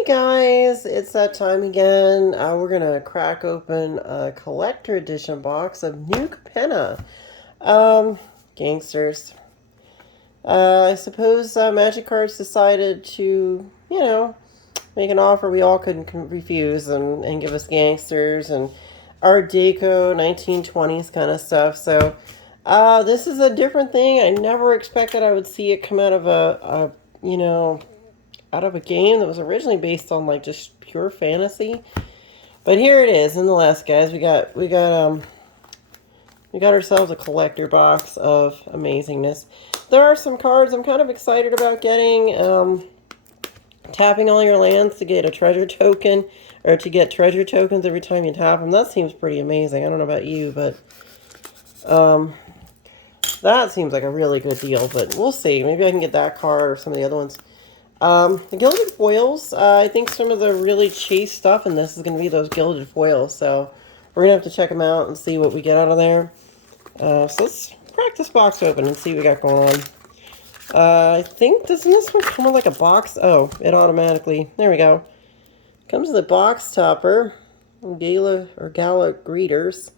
Hey guys, it's that time again. We're gonna crack open a collector edition box of new Capenna. Gangsters. I suppose Magic Cards decided to, make an offer we all couldn't refuse and give us Gangsters and Art Deco, 1920s kind of stuff. So, this is a different thing. I never expected I would see it come out of out of a game that was originally based on like just pure fantasy. But here it is, nonetheless, guys. We got ourselves a collector box of amazingness. There are some cards I'm kind of excited about getting. Tapping all your lands to get a treasure token, or to get treasure tokens every time you tap them. That seems pretty amazing. I don't know about you, but that seems like a really good deal. But we'll see. Maybe I can get that card or some of the other ones. The gilded foils, I think some of the really chase stuff in this is going to be those gilded foils, so we're going to have to check them out and see what we get out of there. So let's crack this box open and see what we got going on. I think, doesn't this one come with like a box? Oh, it automatically, there we go. Comes with a box topper, Gala greeters.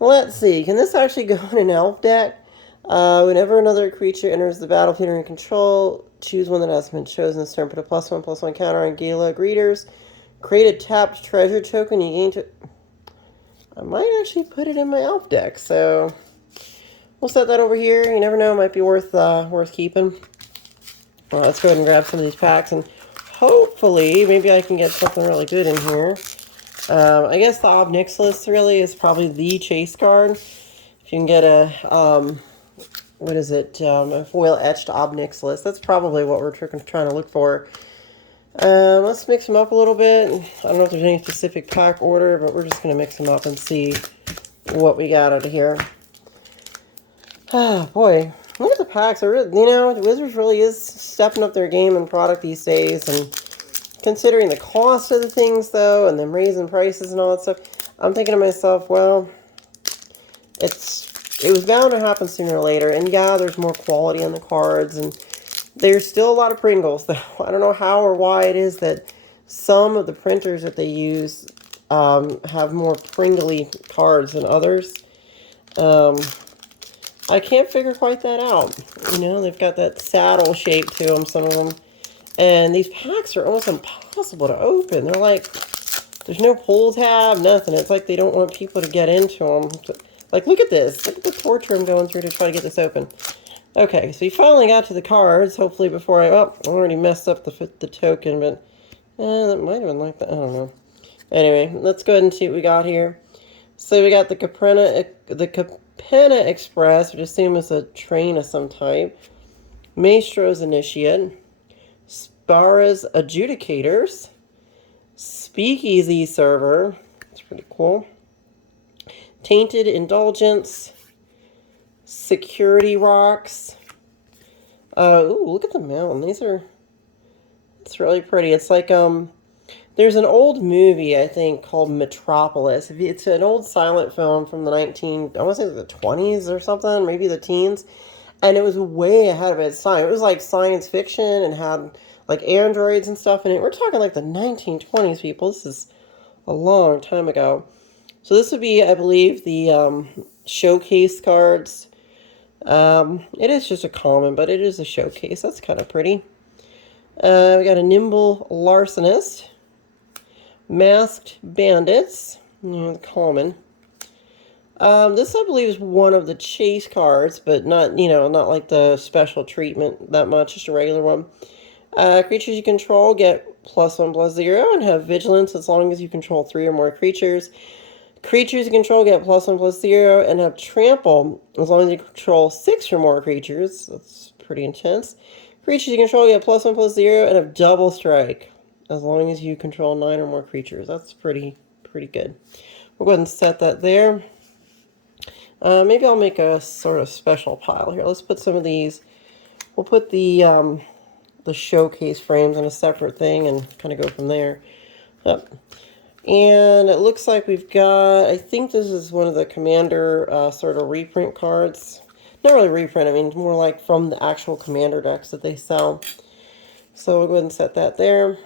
Let's see, can this actually go in an elf deck? Whenever another creature enters the battlefield under control, choose one that has been chosen this turn. Put a +1/+1 counter on Gala greeters. Create a tapped treasure token. You gain to. I might actually put it in my elf deck, so we'll set that over here. You never know; it might be worth keeping. Well, let's go ahead and grab some of these packs, and hopefully, maybe I can get something really good in here. I guess the Obnixilis really is probably the chase card. If you can get a what is it? A foil etched Obnixilis. That's probably what we're trying to look for. Let's mix them up a little bit. I don't know if there's any specific pack order, but we're just going to mix them up and see what we got out of here. Ah, boy. Look at the packs. The Wizards really is stepping up their game and product these days. And considering the cost of the things, though, and them raising prices and all that stuff, I'm thinking to myself, well, it was bound to happen sooner or later. And yeah, there's more quality on the cards, and there's still a lot of Pringles, though. I don't know how or why it is that some of the printers that they use have more Pringly cards than others. I can't figure quite that out. They've got that saddle shape to them, some of them. And these packs are almost impossible to open. They're like, there's no pull tab, nothing. It's like they don't want people to get into them. Like, look at this. Look at the torture I'm going through to try to get this open. Okay, so we finally got to the cards. Hopefully before I already messed up the token, but that might have been like that. I don't know. Anyway, let's go ahead and see what we got here. So we got the Capenna Express, which I assume is a train of some type. Maestro's Initiate. Spara's Adjudicators. Speakeasy Server. That's pretty cool. Tainted Indulgence. Security Rocks. Ooh, look at the mountain. It's really pretty. It's like, there's an old movie, I think, called Metropolis. It's an old silent film from the I want to say the 20s or something, maybe the teens. And it was way ahead of its time. It was like science fiction and had like androids and stuff in it. We're talking like the 1920s, people. This is a long time ago. So this would be, I believe, the showcase cards. It is just a common, but it is a showcase. That's kind of pretty. We got a Nimble Larcenist. Masked Bandits. The common. This, I believe, is one of the chase cards, but not, not like the special treatment that much, just a regular one. Creatures you control get +1/+0 and have vigilance as long as you control 3 or more creatures. Creatures you control get +1/+0 and have trample as long as you control 6 or more creatures. That's pretty intense. Creatures you control get +1/+0 and have double strike as long as you control 9 or more creatures. That's pretty good. We'll go ahead and set that there. Maybe I'll make a sort of special pile here. Let's put some of these. We'll put the showcase frames in a separate thing and kind of go from there. Yep. And it looks like we've got, I think this is one of the Commander sort of reprint cards. Not really reprint, I mean more like from the actual Commander decks that they sell. So we'll go ahead and set that there.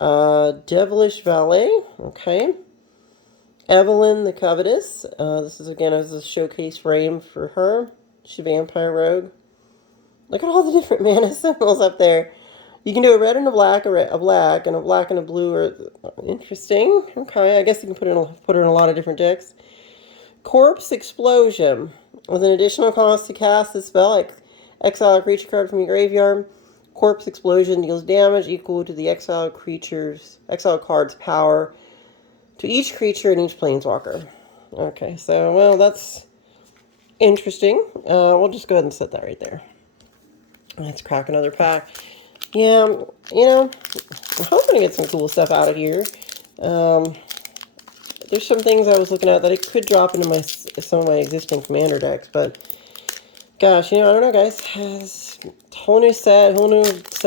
Devilish Valet. Okay. Evelyn the Covetous. This is again as a showcase frame for her. She's a vampire rogue. Look at all the different mana symbols up there. You can do a red and a black, a black, and a black and a blue. Interesting. Okay, I guess you can put her in a lot of different decks. Corpse Explosion. With an additional cost to cast this spell, exile a creature card from your graveyard. Corpse Explosion deals damage equal to the exiled card's power to each creature and each planeswalker. Okay, so, well, that's interesting. We'll just go ahead and set that right there. Let's crack another pack. Yeah, you know, I'm hoping to get some cool stuff out of here. There's some things I was looking at that I could drop into some of my existing commander decks, but gosh, you know, I don't know, guys. It's a whole new set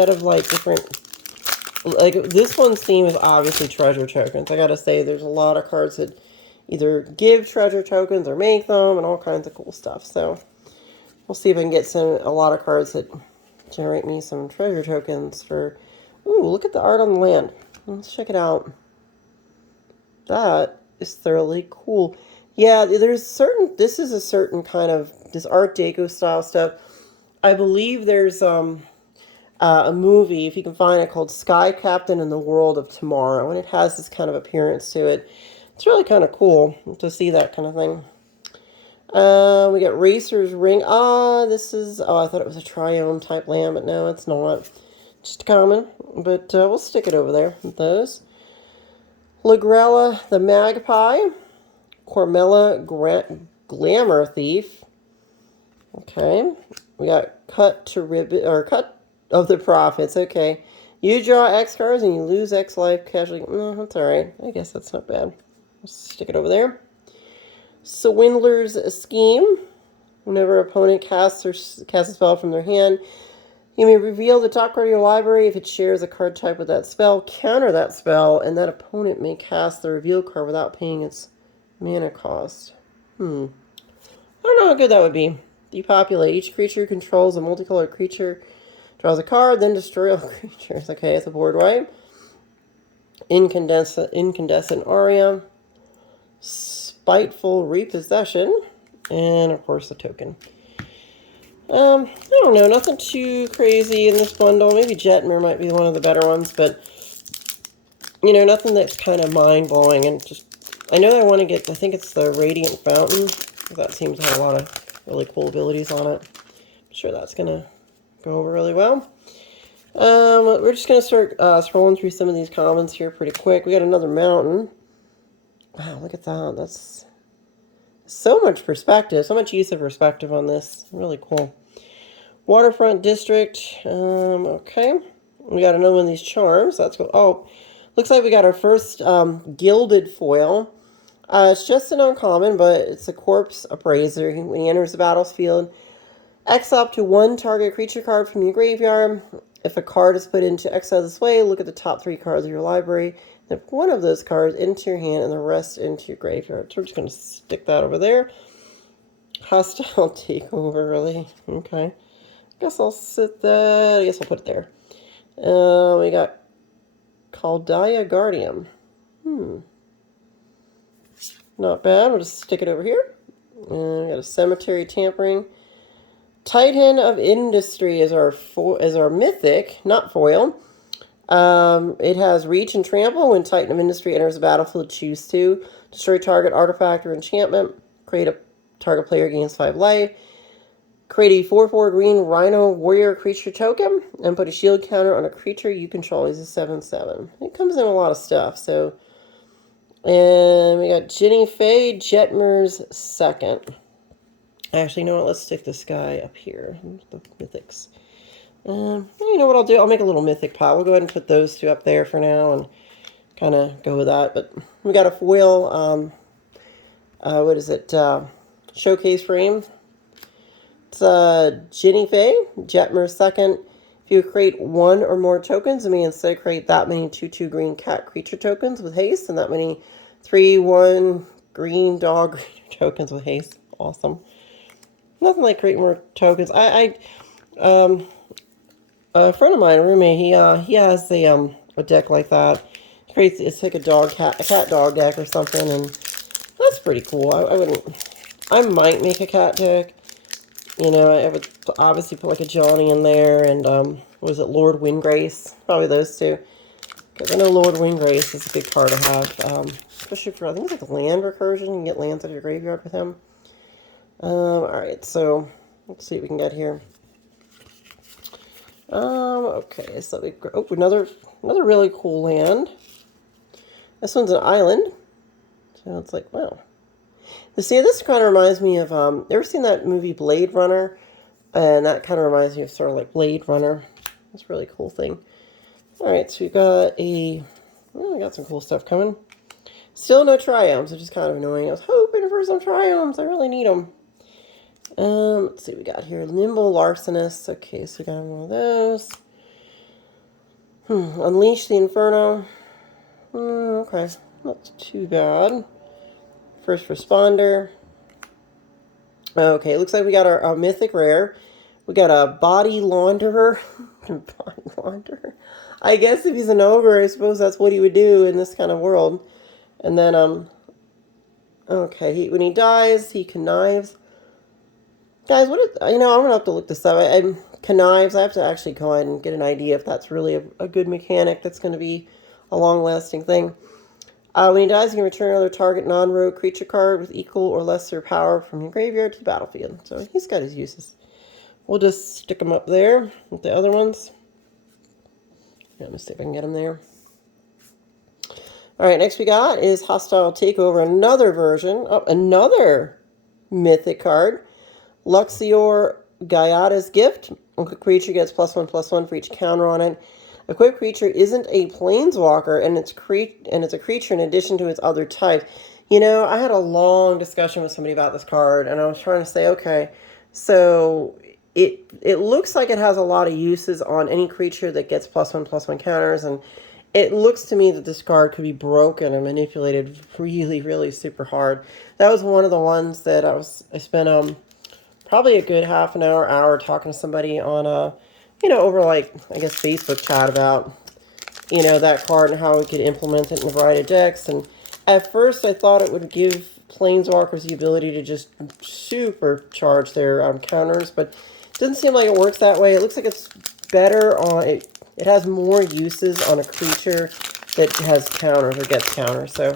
of like different. Like this one's theme is obviously treasure tokens. I gotta say, there's a lot of cards that either give treasure tokens or make them, and all kinds of cool stuff. So we'll see if I can get a lot of cards that generate me some treasure tokens for. Ooh, look at the art on the land. Let's check it out. That is thoroughly cool. Yeah, this is a certain kind of, this Art Deco style stuff. I believe there's a movie, if you can find it, called Sky Captain in the World of Tomorrow, and it has this kind of appearance to it. It's really kind of cool to see that kind of thing. We got Racer's Ring. This is, I thought it was a Triome type land, but no, it's not. Just common, but we'll stick it over there with those. Lagrella the Magpie. Cormella Glamour Thief. Okay. We got Cut of the Profits. Okay. You draw X cards and you lose X life casually. That's alright. I guess that's not bad. Let's stick it over there. Swindler's Scheme. Whenever an opponent casts a spell from their hand, you may reveal the top card of your library. If it shares a card type with that spell, counter that spell, and that opponent may cast the reveal card without paying its mana cost. I don't know how good that would be. Depopulate. Each creature controls a multicolored creature. Draws a card, then destroy all creatures. Okay, it's a board wipe. Incandescent Aria. Spiteful Repossession. And, of course, a token. I don't know, nothing too crazy in this bundle. Maybe Jetmir might be one of the better ones, but, you know, nothing that's kind of mind-blowing. And just, I know I want to get, I think it's the Radiant Fountain. That seems to have a lot of really cool abilities on it. I'm sure that's going to go over really well. We're just going to start scrolling through some of these commons here pretty quick. We got another mountain. Wow, look at that. That's so much perspective, so much use of perspective on this. Really cool. Waterfront District. Okay. We got another one of these charms. That's cool. Oh, looks like we got our first gilded foil. It's just an uncommon, but it's a Corpse Appraiser. When he enters the battlefield, exile up to one target creature card from your graveyard. If a card is put into exile this way, look at the top 3 cards of your library. Then put one of those cards into your hand and the rest into your graveyard. So we're just going to stick that over there. Hostile Takeover, really? Okay. I guess I'll sit that. I guess I'll put it there. We got Caldaya Guardian. Not bad. We'll just stick it over here. We got a Cemetery Tampering. Titan of Industry is our mythic, not foil. It has Reach and Trample. When Titan of Industry enters the battlefield, choose 2. Destroy target artifact or enchantment. Create a target player gains 5 life. Create a 4/4 green Rhino Warrior creature token. And put a shield counter on a creature you control. He's a 7/7. It comes in a lot of stuff. So, and we got Jenny Faye, Jetmir's second. Actually, you know what? Let's stick this guy up here. The mythics. You know what I'll do? I'll make a little mythic pile. We'll go ahead and put those 2 up there for now and kind of go with that. But we got a foil, what is it? Showcase frame. It's Jenny Faye, Jetmir's second. If you create 1 or more tokens, it may instead create that many 2/2 green cat creature tokens with haste and that many 3/1 green dog creature tokens with haste. Awesome. Nothing like creating more tokens. A friend of mine, a roommate, he has the a deck like that. It's like a cat dog deck or something, and that's pretty cool. I wouldn't. I might make a cat deck. You know, I would obviously put like a Johnny in there, and was it Lord Windgrace? Probably those two. Because I know Lord Windgrace is a good card to have, especially for, I think it's like land recursion. You can get lands out of your graveyard with him. Alright, so let's see what we can get here. Okay, so we oh, another really cool land. This one's an island. So it's like, wow. You see, this kind of reminds me of, ever seen that movie Blade Runner? And that kind of reminds me of sort of like Blade Runner. That's a really cool thing. Alright, so we got we got some cool stuff coming. Still no Triomes, which is kind of annoying. I was hoping for some Triomes. I really need them. Let's see what we got here. Nimble Larcenist. Okay, so we got one of those. Unleash the Inferno. Okay, not too bad. First Responder. Okay, looks like we got our Mythic Rare. We got a Body Launderer. Body Launderer. I guess if he's an ogre, I suppose that's what he would do in this kind of world. And then, okay, when he dies, he connives. Guys, I'm going to have to look this up. Connives, I have to actually go ahead and get an idea if that's really a good mechanic that's going to be a long-lasting thing. When he dies, you can return another target non-rogue creature card with equal or lesser power from your graveyard to the battlefield. So he's got his uses. We'll just stick him up there with the other ones. Let me see if I can get him there. Alright, next we got is Hostile Takeover, another version. Oh, another mythic card. Luxior Gaiata's Gift. A creature gets +1/+1 for each counter on it. Equipped creature isn't a planeswalker, and it's a creature in addition to its other types. You know, I had a long discussion with somebody about this card, and I was trying to say, okay, so it looks like it has a lot of uses on any creature that gets +1/+1 counters, and it looks to me that this card could be broken and manipulated really, really super hard. That was one of the ones that I spent probably a good half an hour talking to somebody on over like, I guess, Facebook chat about, that card and how we could implement it in a variety of decks. And at first I thought it would give planeswalkers the ability to just supercharge their counters, but it doesn't seem like it works that way. It looks like it's better on it. It has more uses on a creature that has counters or gets counters. So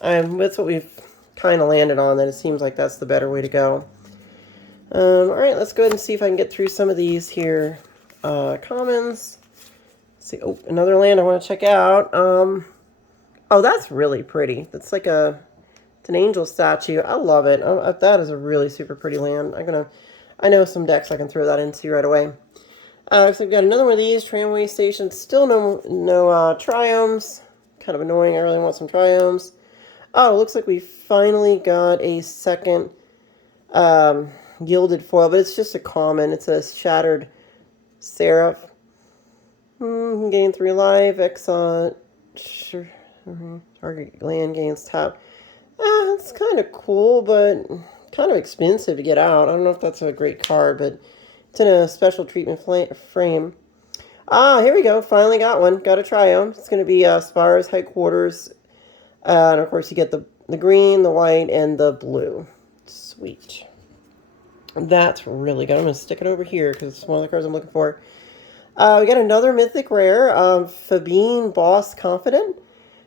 that's what we've kind of landed on, that it seems like that's the better way to go. Alright, let's go ahead and see if I can get through some of these here. Commons. Let's see. Oh, another land I want to check out. Oh, that's really pretty. That's like it's an angel statue. I love it. Oh, that is a really super pretty land. I know some decks I can throw that into right away. So we've got another one of these, tramway stations. Still no Triomes. Kind of annoying. I really want some Triomes. Oh, looks like we finally got a second gilded foil, but it's just a common. It's a Shattered Seraph. Gain 3 life. Exile. Target land gains tap. It's kind of cool, but kind of expensive to get out. I don't know if that's a great card, but it's in a special treatment frame. Here we go. Finally got one. Got a Triumph. It's going to be Spire's Headquarters. And, of course, you get the green, the white, and the blue. Sweet. That's really good. I'm going to stick it over here because it's one of the cards I'm looking for. We got another mythic rare. Fabine Boss Confident.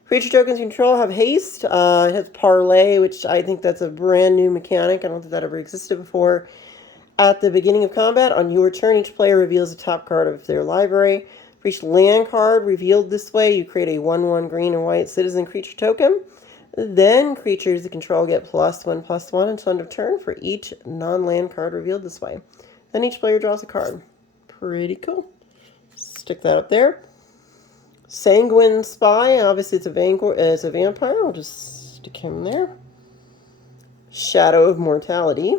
Creature tokens you control have haste. It has parlay, which I think that's a brand new mechanic. I don't think that ever existed before. At the beginning of combat, on your turn, each player reveals the top card of their library. For each land card revealed this way, you create a 1/1 green and white citizen creature token. Then creatures that control get +1/+1 until end of turn for each non-land card revealed this way. Then each player draws a card. Pretty cool. Stick that up there. Sanguine Spy. Obviously, it's a vampire. We'll just stick him there. Shadow of Mortality.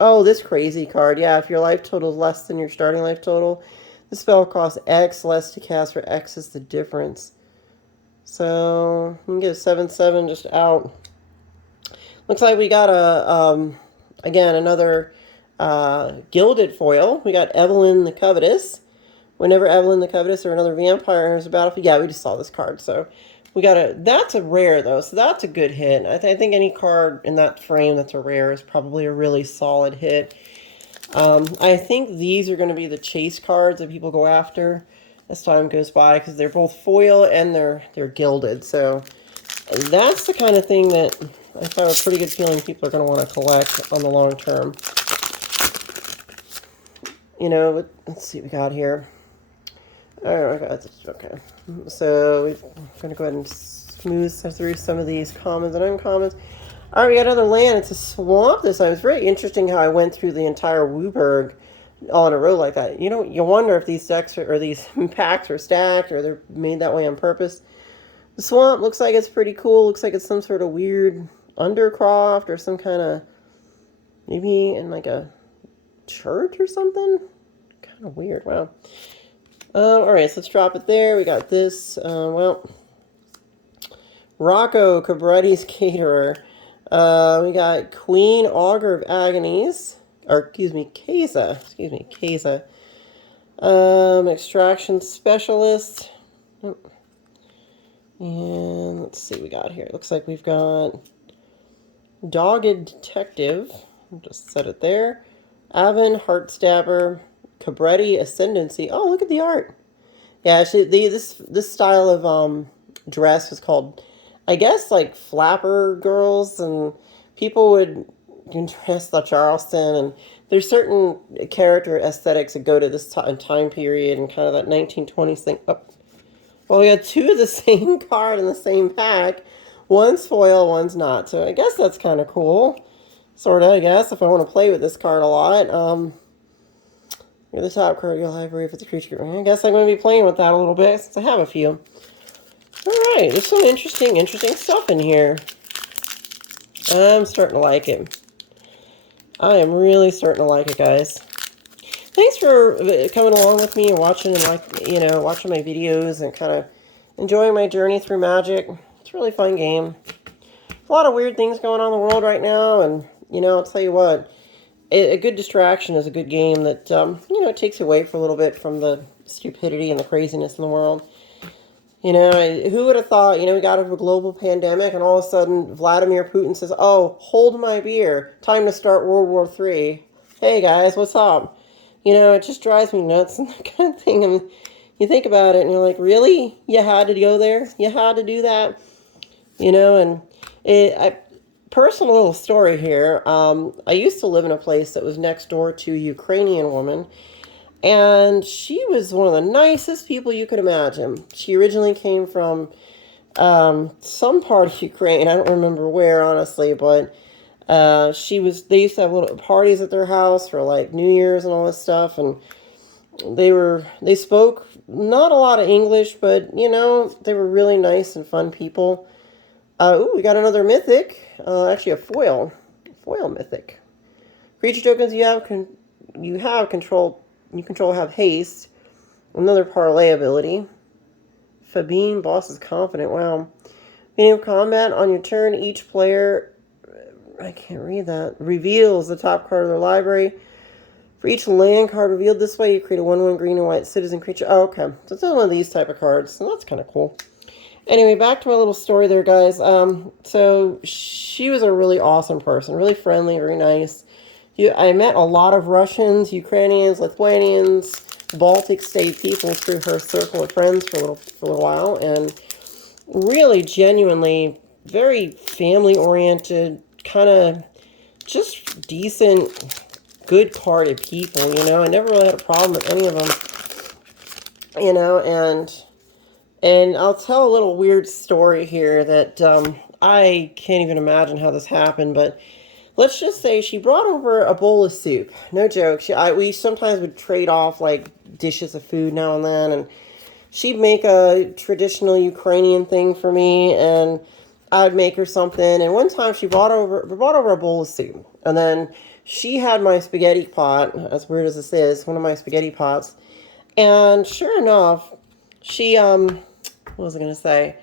Oh, this crazy card. Yeah, if your life total is less than your starting life total, the spell costs X less to cast, for X is the difference. So, we can get a 7/7 just out. Looks like we got again, another gilded foil. We got Evelyn the Covetous, Whenever Evelyn the Covetous or another vampire enters the battlefield. Yeah, we just saw this card, so we got a. That's a rare though, so that's a good hit. I think any card in that frame that's a rare is probably a really solid hit. I think these are going to be the chase cards that people go after as time goes by, because they're both foil and they're gilded. So that's the kind of thing that I have a pretty good feeling people are going to want to collect on the long term. You know, let's see what we got here. Oh, okay. So we're going to go ahead and smooth through some of these commons and uncommons. All right, we got another land. It's a swamp this time. It's very interesting how I went through the entire Wooburg all in a row like that. You know, you wonder if these decks or these packs are stacked or they're made that way on purpose. The swamp looks like it's pretty cool. Looks like it's some sort of weird undercroft or some kind of, maybe in like a church or something. Kind of weird. Wow. All right, so let's drop it there. We got this. Well, Rocco Cabretti's Caterer. We got Queen Augur of Agonies, or excuse me, Keza. Extraction Specialist. And let's see what we got here. It looks like we've got Dogged Detective. I'll just set it there. Avon, Heartstabber, Cabretti, Ascendancy. Oh, look at the art. Yeah, actually, this style of dress was called, I guess, like flapper girls, and people would dress the Charleston, and there's certain character aesthetics that go to this time period and kind of that 1920s thing. Oh. Well, we got two of the same card in the same pack. One's foil, one's not. So I guess that's kind of cool. Sort of, I guess, if I want to play with this card a lot. You're the top card of your library if it's a creature. I guess I'm going to be playing with that a little bit since I have a few. Alright, there's some interesting stuff in here. I'm starting to like it. I am really starting to like it, guys. Thanks for coming along with me and watching and watching my videos and kind of enjoying my journey through Magic. It's a really fun game. A lot of weird things going on in the world right now, and I'll tell you what, a good distraction is a good game that it takes you away for a little bit from the stupidity and the craziness in the world. Who would have thought, we got over a global pandemic and all of a sudden Vladimir Putin says, oh, hold my beer. Time to start World War III. Hey, guys, what's up? It just drives me nuts and that kind of thing. And you think about it and you're like, really? You had to go there? You had to do that? Personal little story here. I used to live in a place that was next door to a Ukrainian woman. And she was one of the nicest people you could imagine. She originally came from some part of Ukraine. I don't remember where, honestly, but they used to have little parties at their house for like New Year's and all this stuff. And they spoke not a lot of English, but they were really nice and fun people. We got another mythic, actually a foil mythic. Creature tokens you control have haste. Another parlay ability. Fabine, boss is confident. Wow. Beginning of combat, on your turn, each player, I can't read that, reveals the top card of their library. For each land card revealed this way, you create a 1/1 green and white citizen creature. Oh, okay. So it's one of these type of cards. So that's kind of cool. Anyway, back to my little story there, guys. So she was a really awesome person. Really friendly, very nice. I met a lot of Russians, Ukrainians, Lithuanians, Baltic state people through her circle of friends for a little while, and really genuinely very family-oriented, kind of just decent, good-hearted people, I never really had a problem with any of them, and I'll tell a little weird story here that I can't even imagine how this happened, but let's just say she brought over a bowl of soup. No joke. We sometimes would trade off like dishes of food now and then, and she'd make a traditional Ukrainian thing for me, and I'd make her something. And one time she brought over a bowl of soup, and then she had my spaghetti pot. As weird as this is, one of my spaghetti pots. And sure enough, she what was I gonna say?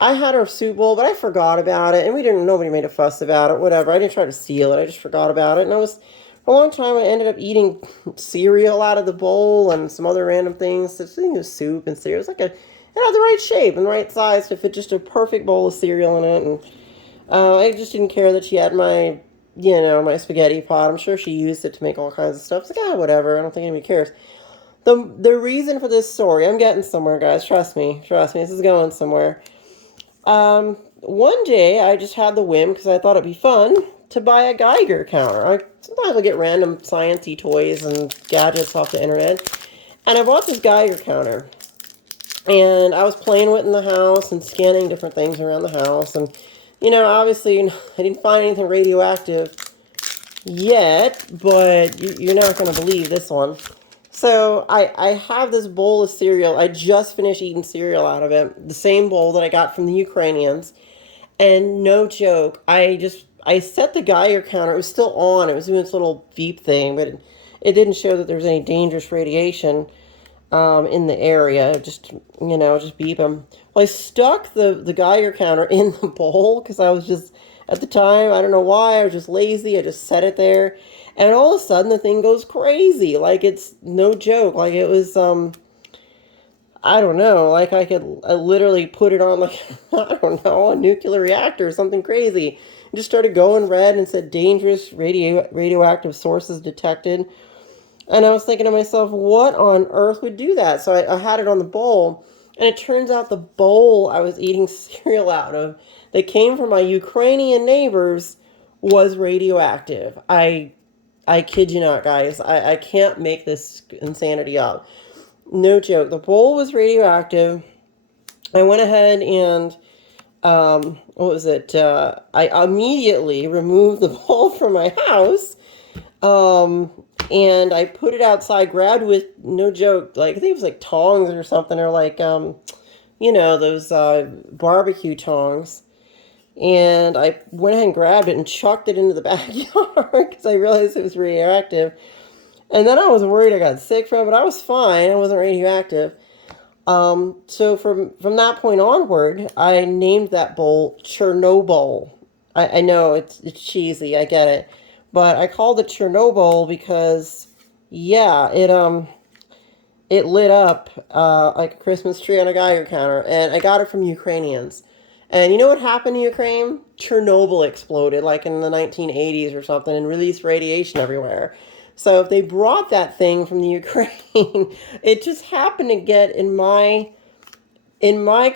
I had her soup bowl, but I forgot about it, and nobody made a fuss about it, whatever. I didn't try to steal it, I just forgot about it, and I was For a long time, I ended up eating cereal out of the bowl and some other random things. So it was soup and cereal. It was like it had the right shape and the right size to fit just a perfect bowl of cereal in it. And I just didn't care that she had my spaghetti pot. I'm sure she used it to make all kinds of stuff. It's like, whatever. I don't think anybody cares. The reason for this story, I'm getting somewhere, guys. Trust me. This is going somewhere. One day I just had the whim, because I thought it'd be fun, to buy a Geiger counter. Sometimes I get random sciencey toys and gadgets off the internet, and I bought this Geiger counter. And I was playing with it in the house and scanning different things around the house. And, obviously I didn't find anything radioactive yet, but you're not going to believe this one. So I have this bowl of cereal. I just finished eating cereal out of it. The same bowl that I got from the Ukrainians. And no joke, I set the Geiger counter. It was still on. It was doing its little beep thing, but it didn't show that there was any dangerous radiation in the area. Just beep them. Well, I stuck the Geiger counter in the bowl because I was just, at the time, I don't know why, I was just lazy. I just set it there. And all of a sudden, the thing goes crazy. Like, it's no joke. Like, it was, I don't know. Like, I literally put it on, like, I don't know, a nuclear reactor or something crazy. It just started going red and said dangerous radioactive sources detected. And I was thinking to myself, what on earth would do that? So I had it on the bowl. And it turns out the bowl I was eating cereal out of that came from my Ukrainian neighbors was radioactive. I kid you not, guys. I can't make this insanity up. No joke. The bowl was radioactive. I went ahead and, what was it? I immediately removed the bowl from my house. And I put it outside, grabbed with, no joke, like, I think it was like tongs or something, or like, those barbecue tongs. And I went ahead and grabbed it and chucked it into the backyard because I realized it was radioactive. And then I was worried I got sick from it, but I was fine. I wasn't radioactive. So from that point onward, I named that bowl Chernobyl. I know it's cheesy, I get it. But I called it Chernobyl because, yeah, it lit up like a Christmas tree on a Geiger counter. And I got it from Ukrainians. And you know what happened in Ukraine? Chernobyl exploded like in the 1980s or something and released radiation everywhere. So if they brought that thing from the Ukraine, it just happened to get in my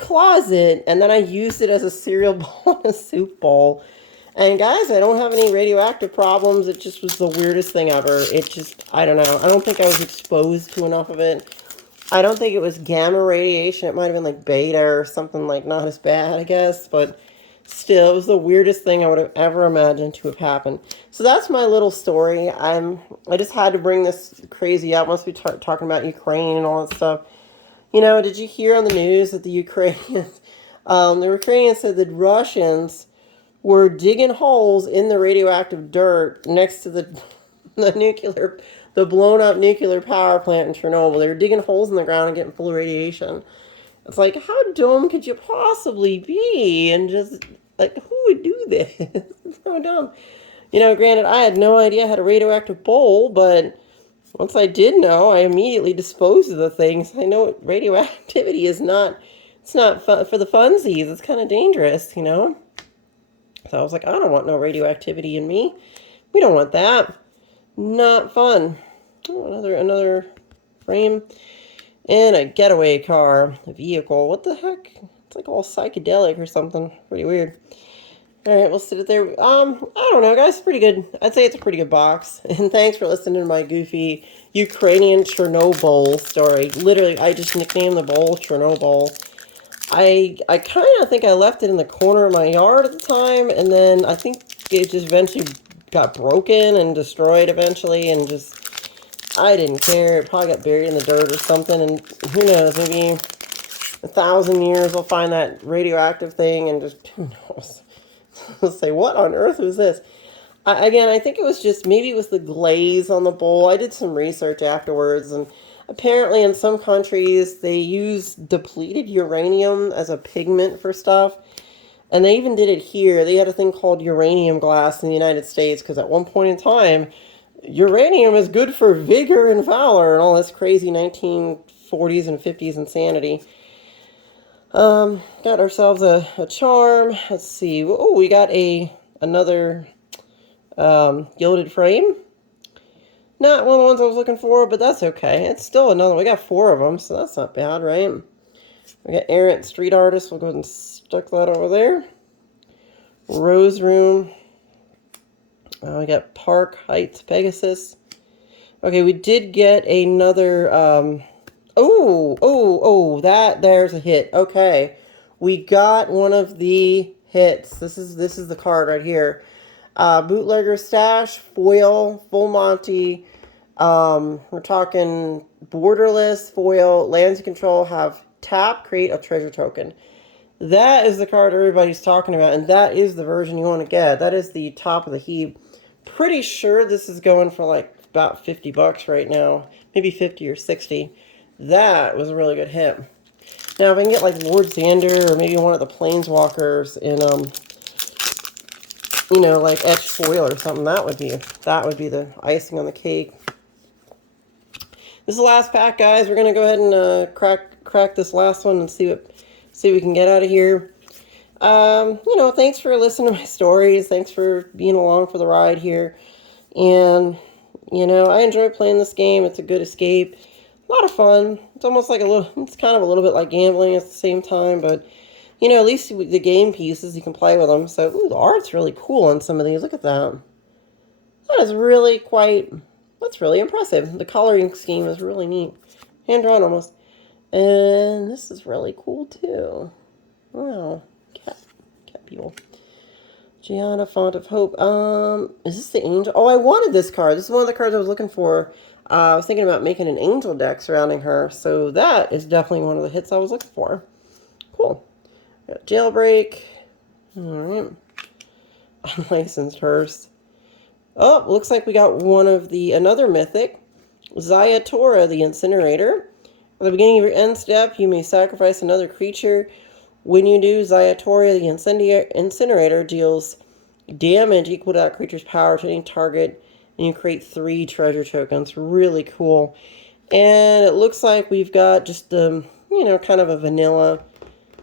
closet, and then I used it as a cereal bowl and a soup bowl. And guys, I don't have any radioactive problems. It just was the weirdest thing ever. I don't know. I don't think I was exposed to enough of it. I don't think it was gamma radiation. It might have been like beta or something, like not as bad, I guess. But still, it was the weirdest thing I would have ever imagined to have happened. So that's my little story. I just had to bring this crazy up once we start talking about Ukraine and all that stuff. Did you hear on the news that the Ukrainians said that Russians were digging holes in the radioactive dirt next to the blown up nuclear power plant in Chernobyl. They were digging holes in the ground and getting full of radiation. It's like, how dumb could you possibly be? And just, like, who would do this? It's so dumb. Granted, I had no idea I had a radioactive bowl, but once I did know, I immediately disposed of the things. I know radioactivity is not, it's not fun for the funsies. It's kind of dangerous, So I was like, I don't want no radioactivity in me. We don't want that. Not fun. Oh, another frame. And a getaway car, a vehicle. What the heck? It's like all psychedelic or something. Pretty weird. All right, we'll sit it there. I don't know, guys. It's pretty good. I'd say it's a pretty good box. And thanks for listening to my goofy Ukrainian Chernobyl story. Literally, I just nicknamed the bowl Chernobyl. I kind of think I left it in the corner of my yard at the time, and then I think it just eventually got broken and destroyed eventually, and just, I didn't care. It probably got buried in the dirt or something, and who knows, maybe 1,000 years we'll find that radioactive thing, and just, who knows. I'll say, what on earth was this? Again, I think it was just, maybe it was the glaze on the bowl. I did some research afterwards, and apparently in some countries they use depleted uranium as a pigment for stuff. And they even did it here. They had a thing called uranium glass in the United States because at one point in time, Uranium is good for vigor and valor and all this crazy 1940s and 50s insanity. Got ourselves a charm. Let's see. Oh, we got another gilded frame. Not one of the ones I was looking for, but that's okay. It's still another. We got 4 of them, so that's not bad, right? We got Errant Street Artist. We'll go ahead and stick that over there. Rose Room. We got Park Heights Pegasus. Okay, we did get another. There's a hit. Okay, we got one of the hits. This is the card right here. Bootlegger Stash, Foil, Full Monty. We're talking Borderless, Foil, Lands you control have tap, create a treasure token. That is the card everybody's talking about, and that is the version you want to get. That is the top of the heap. Pretty sure this is going for like about $50 right now. Maybe 50 or 60. That was a really good hit. Now, if I can get like Lord Xander or maybe one of the Planeswalkers in, like etched foil or something, that would be the icing on the cake. This is the last pack, guys. We're gonna go ahead and crack this last one and see what we can get out of here. Thanks for listening to my stories. Thanks for being along for the ride here. And I enjoy playing this game. It's a good escape. A lot of fun. It's almost like it's kind of a little bit like gambling at the same time, but at least the game pieces, you can play with them. So, the art's really cool on some of these. Look at that. That's really impressive. The coloring scheme is really neat. Hand-drawn almost. And this is really cool, too. Wow. Cat people. Gianna, Font of Hope. Is this the Angel? Oh, I wanted this card. This is one of the cards I was looking for. I was thinking about making an Angel deck surrounding her. So that is definitely one of the hits I was looking for. Cool. Got Jailbreak. Alright. Unlicensed Hearse. Oh, looks like we got another mythic. Zayatora, the Incinerator. At the beginning of your end step, you may sacrifice another creature. When you do, Zayatora, the Incinerator, deals damage equal to that creature's power to any target, and you create 3 treasure tokens. Really cool. And it looks like we've got just kind of a vanilla.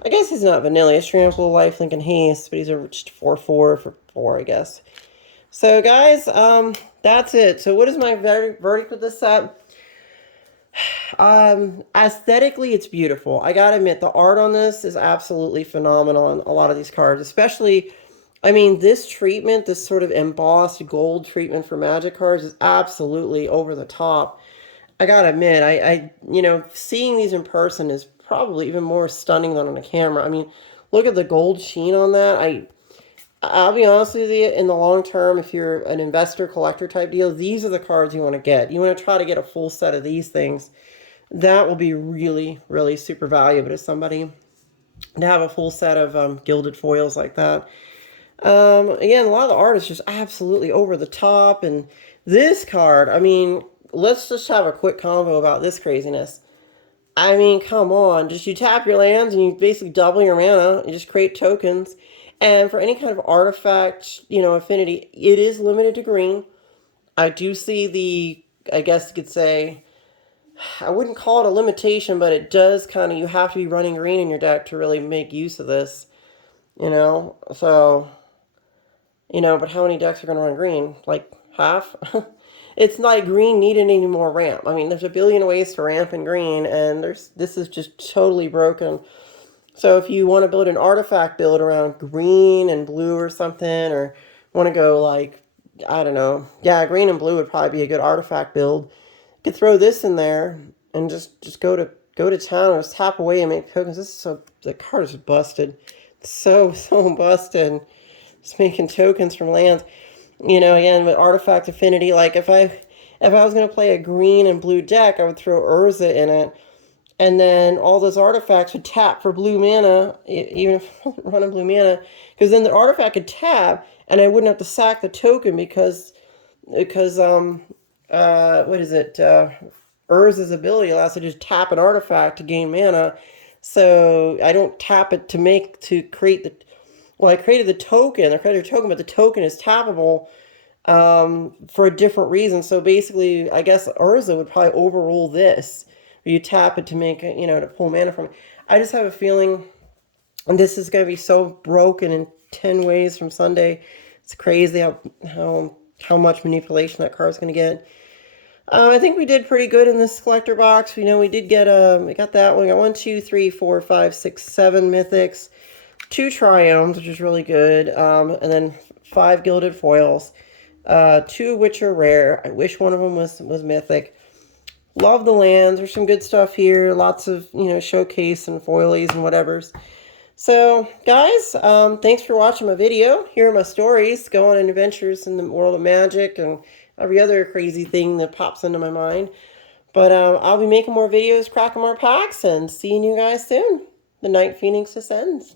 I guess he's not vanilla. He's Trample, Lifelink, and Haste, but he's just 4/4 for 4, I guess. So, guys, that's it. So, what is my verdict with this set? Aesthetically, it's beautiful. I gotta admit, the art on this is absolutely phenomenal on a lot of these cards, especially, this treatment, this sort of embossed gold treatment for Magic cards is absolutely over the top. I gotta admit, seeing these in person is probably even more stunning than on a camera. Look at the gold sheen on that. I'll be honest with you, in the long term, if you're an investor collector type deal, these are the cards you want to get. You want to try to get a full set of these things. That will be really, really super valuable to somebody to have a full set of gilded foils like that. Again, a lot of the art is just absolutely over the top. And this card, let's just have a quick convo about this craziness. Come on. Just you tap your lands and you basically double your mana. You just create tokens. And for any kind of artifact, affinity, it is limited to green. I do see I guess you could say, I wouldn't call it a limitation, but it does you have to be running green in your deck to really make use of this, So, but how many decks are going to run green? Like half? It's not green needed any more ramp. There's a billion ways to ramp in green, and this is just totally broken. So if you want to build an artifact build around green and blue or something, or want to go like, I don't know, yeah, green and blue would probably be a good artifact build. You could throw this in there and just go to town or just tap away and make tokens. The card is busted. So busted. Just making tokens from lands. Again, with artifact affinity, like if I was going to play a green and blue deck, I would throw Urza in it. And then all those artifacts would tap for blue mana, even if I'm running blue mana, because then the artifact could tap, and I wouldn't have to sack the token because what is it? Urza's ability allows you to just tap an artifact to gain mana. So I don't tap it to create I created the token, but the token is tappable, for a different reason. So basically, I guess Urza would probably overrule this. Where you tap it to make, to pull mana from it. I just have a feeling this is going to be so broken in 10 ways from Sunday. It's crazy how much manipulation that card's going to get. I think we did pretty good in this collector box. We did get we got that one. We got 1, 2, 3, 4, 5, 6, 7 mythics, 2 Triomes, which is really good, and then 5 gilded foils, 2 which are rare. I wish one of them was mythic. Love the lands. There's some good stuff here. Lots of showcase and foilies and whatevers. So, guys, thanks for watching my video. Here are my stories. Go on adventures in the world of magic and every other crazy thing that pops into my mind. But I'll be making more videos, cracking more packs, and seeing you guys soon. The Night Phoenix ascends.